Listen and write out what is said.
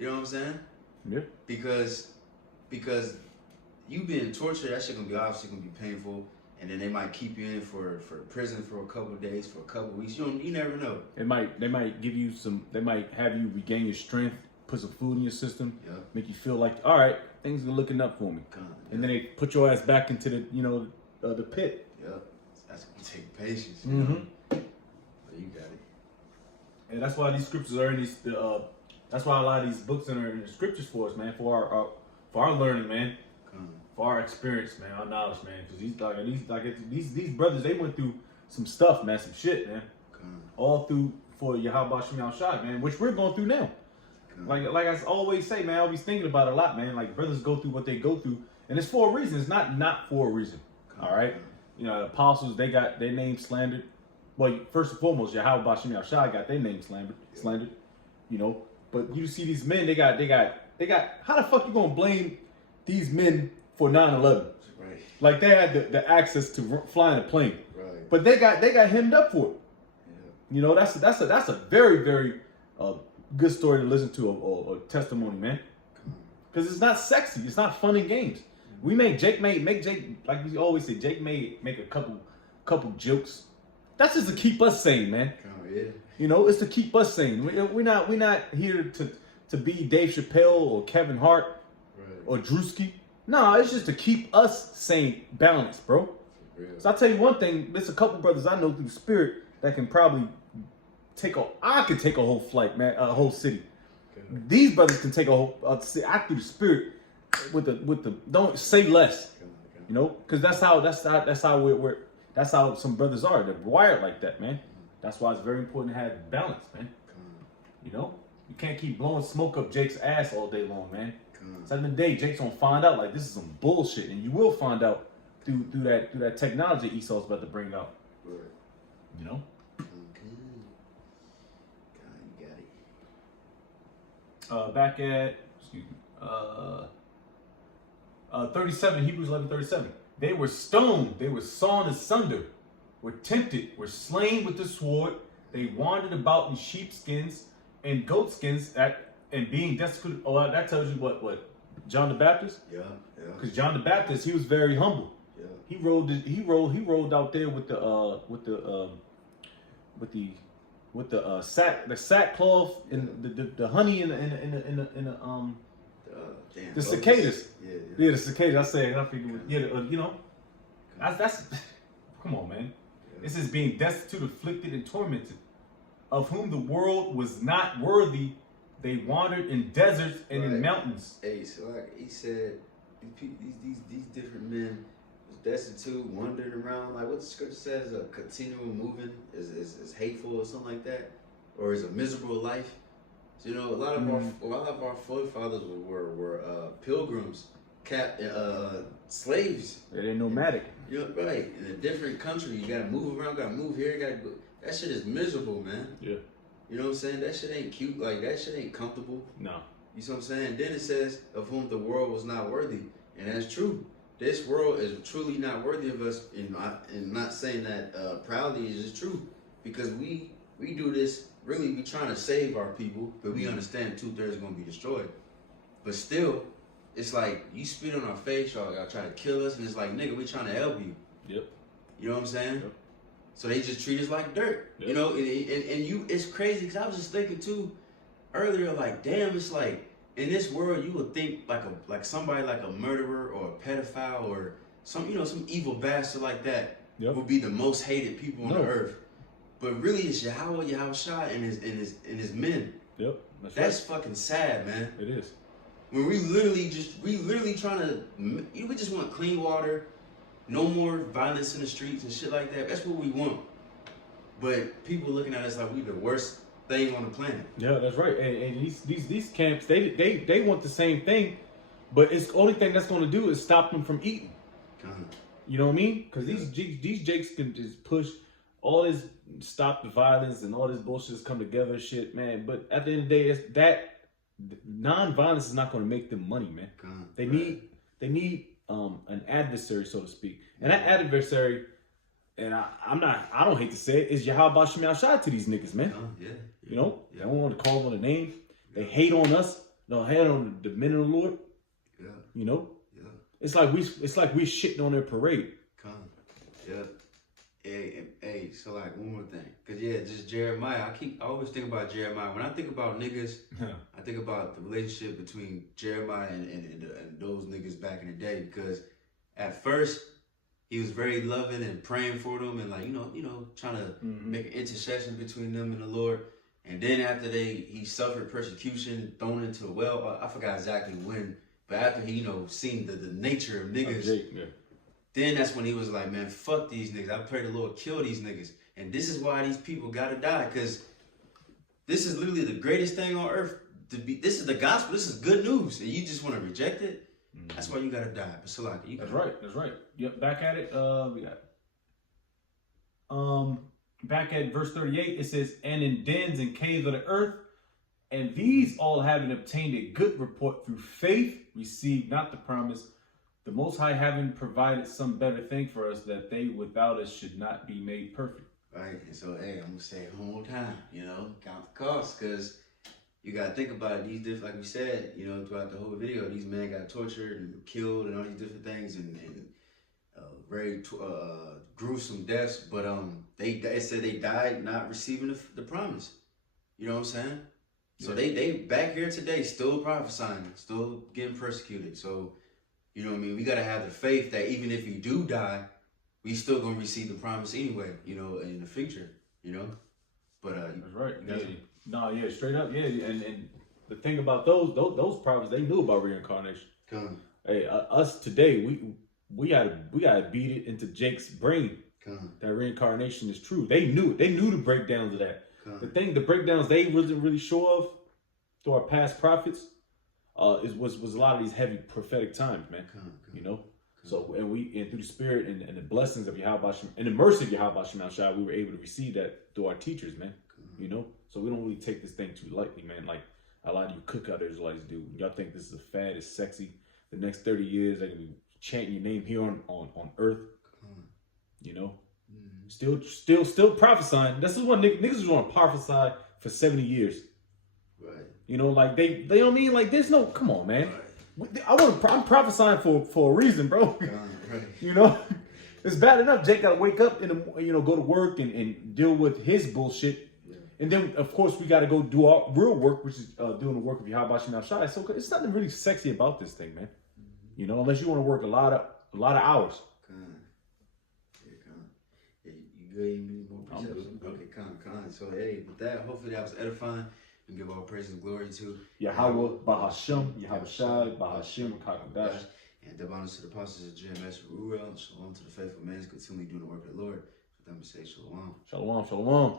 You know what I'm saying? Yeah. Because you being tortured, that shit gonna be obviously gonna be painful. And then they might keep you in for prison for a couple of days, for a couple of weeks. You never know. They might give you some. They might have you regain your strength, put some food in your system, make you feel like, all right, things are looking up for me. And then they put your ass back into the the pit. Yeah, that's gonna take patience. You know? But you got it. And that's why these scriptures are in these. That's why a lot of these books are in the scriptures for us, man, for our learning, man. For our experience, man, our knowledge, man, because these brothers, they went through some stuff, man, some shit, man, all through for Yahweh Shem Shai, man, which we're going through now. Like I always say, man, I always thinking about it a lot, man. Like brothers go through what they go through, and it's for a reason. It's not for a reason. All right, you know, the apostles, they got their name slandered. Well, first and foremost, Yahweh Shem Shai got their name slandered. You know, but you see these men, they got. How the fuck you gonna blame these men for 9/11? Right. Like they had the access to flying a plane, right? But they got hemmed up for it. Yeah. You know, that's a very, very good story to listen to, or testimony, man. Because it's not sexy, it's not fun and games. We make Jake like we always say, Jake may make a couple jokes. That's just to keep us sane, man. Yeah. You know, it's to keep us sane. We're not here to be Dave Chappelle or Kevin Hart or Drewski. No, it's just to keep us sane, balanced, bro. So I'll tell you one thing, there's a couple brothers I know through the spirit that can probably I could take a whole flight, man, a whole city. Okay. These brothers can take a whole, I through the spirit with the don't say less, you know, because that's how some brothers are. They're wired like that, man. That's why it's very important to have balance, man. You know, you can't keep blowing smoke up Jake's ass all day long, man. So at the end of the day, Jake's gonna find out like this is some bullshit, and you will find out through that technology Esau's about to bring out. Right. You know. Got it. Back at 37, Hebrews 11:37. They were stoned, they were sawn asunder, were tempted, were slain with the sword. They wandered about in sheepskins and goatskins and being destitute. Oh, that tells you what John the Baptist. Yeah. Because John the Baptist, he was very humble. Yeah. He rolled out there with the sackcloth and the honey the cicadas. Yeah, the cicadas. I figured. Yeah, you know, that's come on, man. Yeah. This is being destitute, afflicted, and tormented, of whom the world was not worthy. They wandered in deserts and in mountains. Hey, so like he said, these different men was destitute, wandering around. Like what the scripture says, a continual moving is hateful or something like that, or is a miserable life. So, you know, a lot of our forefathers were pilgrims, slaves. Yeah, they're nomadic. You're right. In a different country, you gotta move around, gotta move here, gotta go. That shit is miserable, man. Yeah. You know what I'm saying? That shit ain't cute. Like, that shit ain't comfortable. No. You see what I'm saying? Then it says, of whom the world was not worthy. And that's true. This world is truly not worthy of us. And not saying that proudly is just true. Because we do this, really, we trying to save our people. But we understand 2/3 is going to be destroyed. But still, it's like, you spit on our face, y'all try to kill us. And it's like, nigga, we trying to help you. Yep. You know what I'm saying? Yep. So they just treat us like dirt, you know, and it's crazy because I was just thinking too earlier, like, damn, it's like in this world you would think like somebody like a murderer or a pedophile or some evil bastard like that would be the most hated people on the earth, but really it's Yahweh Shai and his men. Yep, that's fucking sad, man. It is. When we literally trying to, we just want clean water. No more violence in the streets and shit like that. That's what we want. But people looking at us like we the worst thing on the planet. Yeah, that's right. And these camps, they want the same thing, but it's the only thing that's going to do is stop them from eating. You know what I mean? Because these jakes can just push all this, stop the violence and all this bullshit come together, shit, man. But at the end of the day, it's that non-violence is not going to make them money, man. They need an adversary, so to speak. And that adversary, and I don't hate to say it, is Yahweh Shem Shai to these niggas, man. You know, they don't want to call them a name. They hate on us. No, hand on the men of the Lord. Yeah. You know? Yeah. It's like we shitting on their parade. Come. Yeah. Hey, so like one more thing. Cause yeah, just Jeremiah. I always think about Jeremiah. When I think about niggas, I think about the relationship between Jeremiah and those niggas back in the day. Because at first, he was very loving and praying for them and like, you know, trying to make an intercession between them and the Lord. And then after he suffered persecution, thrown into a well. I forgot exactly when, but after he, seen the nature of niggas, then that's when he was like, man, fuck these niggas. I pray the Lord kill these niggas. And this is why these people gotta die, because this is literally the greatest thing on earth to be. This is the gospel. This is good news, and you just want to reject it. That's why you gotta die. But Salaki, that's right. Yep, back at it. We got back at verse 38. It says, "And in dens and caves of the earth, and these all having obtained a good report through faith, received not the promise. The Most High having provided some better thing for us, that they without us should not be made perfect." Right, and so hey, I'm gonna say it one more time. Count the cost, because you gotta think about it. These different, like we said, throughout the whole video, these men got tortured and killed and all these different things and very gruesome deaths. But they said they died not receiving the promise. You know what I'm saying? So they back here today, still prophesying, still getting persecuted. So you know what I mean? We gotta have the faith that even if you do die, we still gonna receive the promise anyway. In the future. But that's right. Yeah, straight up. Yeah, and the thing about those prophets, they knew about reincarnation. Hey, us today, we gotta beat it into Jake's brain that reincarnation is true. They knew it. They knew the breakdowns of that. The breakdowns they wasn't really sure of through our past prophets. Was a lot of these heavy prophetic times, man. So and through the spirit and the blessings of Yahweh and the mercy of Yahweh Shai, we were able to receive that through our teachers, man. So we don't really take this thing too lightly, man. Like a lot of you cookout Israelites do. Y'all think this is a fad, it's sexy. The next 30 years, they're gonna be chanting your name here on earth. Still prophesying. This is what niggas want to prophesy for 70 years. Right. Like they don't mean like there's no, come on, man. Right. I'm prophesying for a reason, bro. Right. It's bad enough Jake gotta wake up in the go to work and deal with his bullshit. Yeah. And then of course we gotta go do our real work, which is doing the work of Yahweh Shai. So it's nothing really sexy about this thing, man. Unless you want to work a lot of hours. You good? You need more perception? Okay, con. So hey, with that, hopefully that was edifying. And give all praise and glory to Yahweh Bahashem, Yahweh Shai, Bahashem, Kakadash. And the honors to the apostles of GMS, Ruel, shalom to the faithful men, continually doing the work of the Lord. For them to say shalom. Shalom.